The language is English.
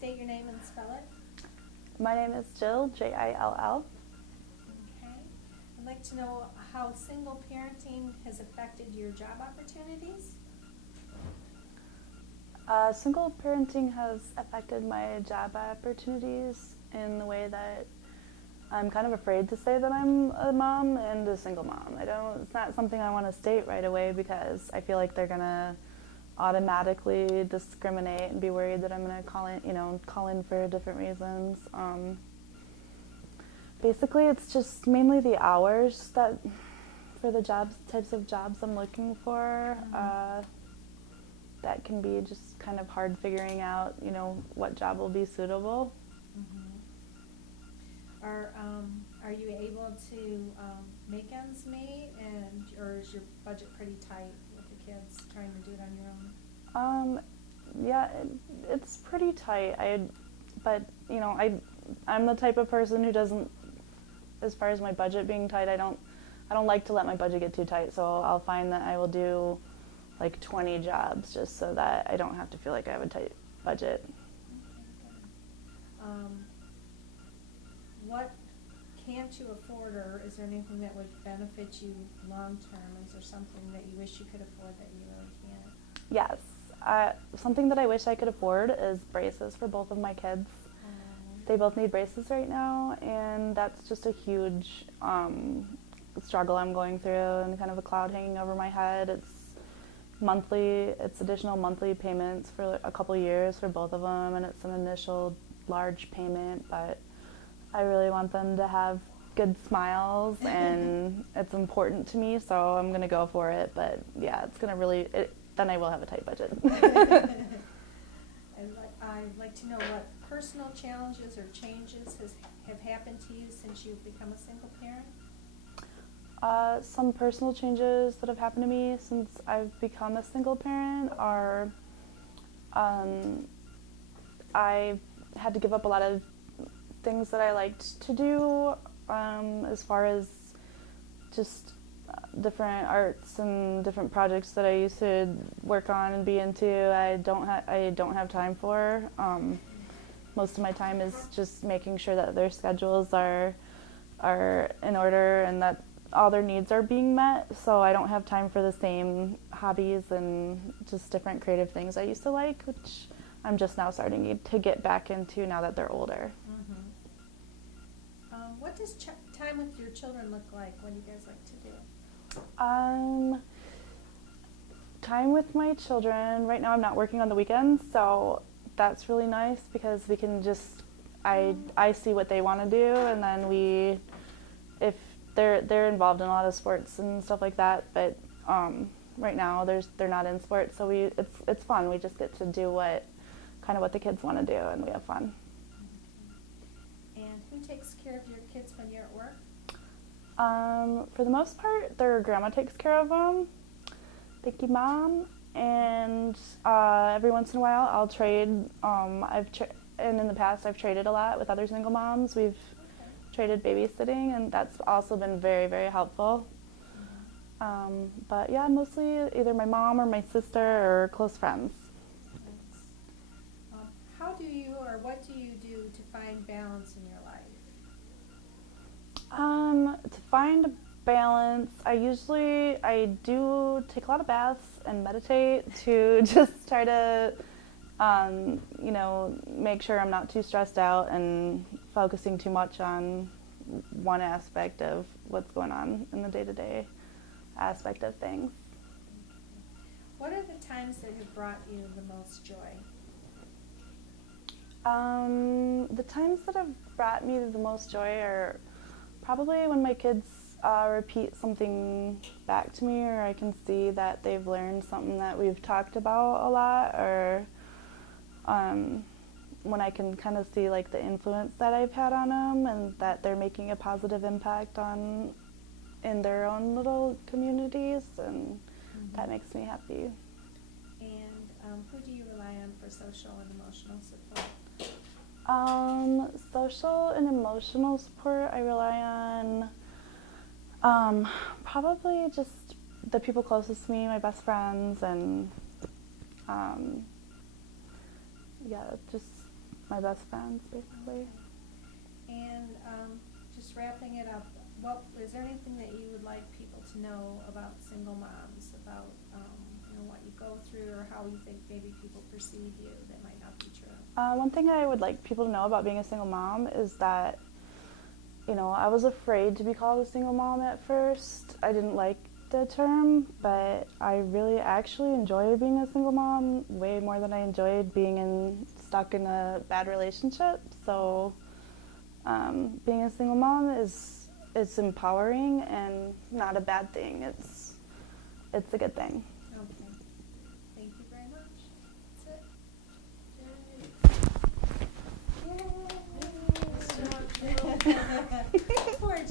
state your name and spell it? My name is Jill, Jill. Okay. I'd like to know how single parenting has affected your job opportunities. Single parenting has affected my job opportunities in the way that I'm kind of afraid to say that I'm a mom and a single mom. It's not something I want to state right away because I feel like they're gonna automatically discriminate and be worried that I'm gonna call in for different reasons. Basically, it's just mainly the hours that for the types of jobs I'm looking for. That can be just kind of hard figuring out, what job will be suitable. Are you able to make ends meet, or is your budget pretty tight with the kids trying to do it on your own? Yeah, it's pretty tight. I'm the type of person who doesn't, as far as my budget being tight, I don't like to let my budget get too tight. So I'll find that I will do like 20 jobs just so that I don't have to feel like I have a tight budget. What can't you afford, or is there anything that would benefit you long term? Is there something that you wish you could afford that you really can't? Yes. Something that I wish I could afford is braces for both of my kids. They both need braces right now, and that's just a huge struggle I'm going through and kind of a cloud hanging over my head. It's additional monthly payments for a couple years for both of them, and it's an initial large payment, but I really want them to have good smiles, and it's important to me, so I'm going to go for it. But yeah, then I will have a tight budget. I'd like to know what personal challenges or changes have happened to you since you've become a single parent? Some personal changes that have happened to me since I've become a single parent are I had to give up a lot of things that I liked to do, as far as just different arts and different projects that I used to work on and be into. I don't have time for. Most of my time is just making sure that their schedules are in order and that all their needs are being met. So I don't have time for the same hobbies and just different creative things I used to like, which I'm just now starting to get back into now that they're older. What does time with your children look like? What do you guys like to do? Time with my children. Right now I'm not working on the weekends, so that's really nice because we can just, I see what they want to do, and then if they're involved in a lot of sports and stuff like that, but right now they're not in sports, so it's fun. We just get to do what the kids want to do, and we have fun. And who takes care of your kids when you're at work? For the most part, their grandma takes care of them. Thank you, Mom. And every once in a while, I'll trade. And in the past, I've traded a lot with other single moms. We've traded babysitting, and that's also been very, very helpful. But yeah, mostly either my mom or my sister or close friends. How do you, or what do you do to find balance in your life? To find balance, I do take a lot of baths and meditate to just try to, make sure I'm not too stressed out and focusing too much on one aspect of what's going on in the day-to-day aspect of things. What are the times that have brought you the most joy? The times that have brought me the most joy are probably when my kids repeat something back to me, or I can see that they've learned something that we've talked about a lot, or when I can kind of see like the influence that I've had on them and that they're making a positive impact in their own little communities, and that makes me happy. And who do you rely on for social and emotional support? Social and emotional support, I rely on probably just the people closest to me, my best friends, and just my best friends, basically. And just wrapping it up, is there anything that you would like people to know about single moms, about what you go through, or how you think maybe people perceive you that might not be true? One thing I would like people to know about being a single mom is that, I was afraid to be called a single mom at first. I didn't like the term, but I really actually enjoy being a single mom way more than I enjoyed being stuck in a bad relationship. So being a single mom it's empowering and not a bad thing. It's a good thing. Okay. Thank you very much. That's it. Yay! Poor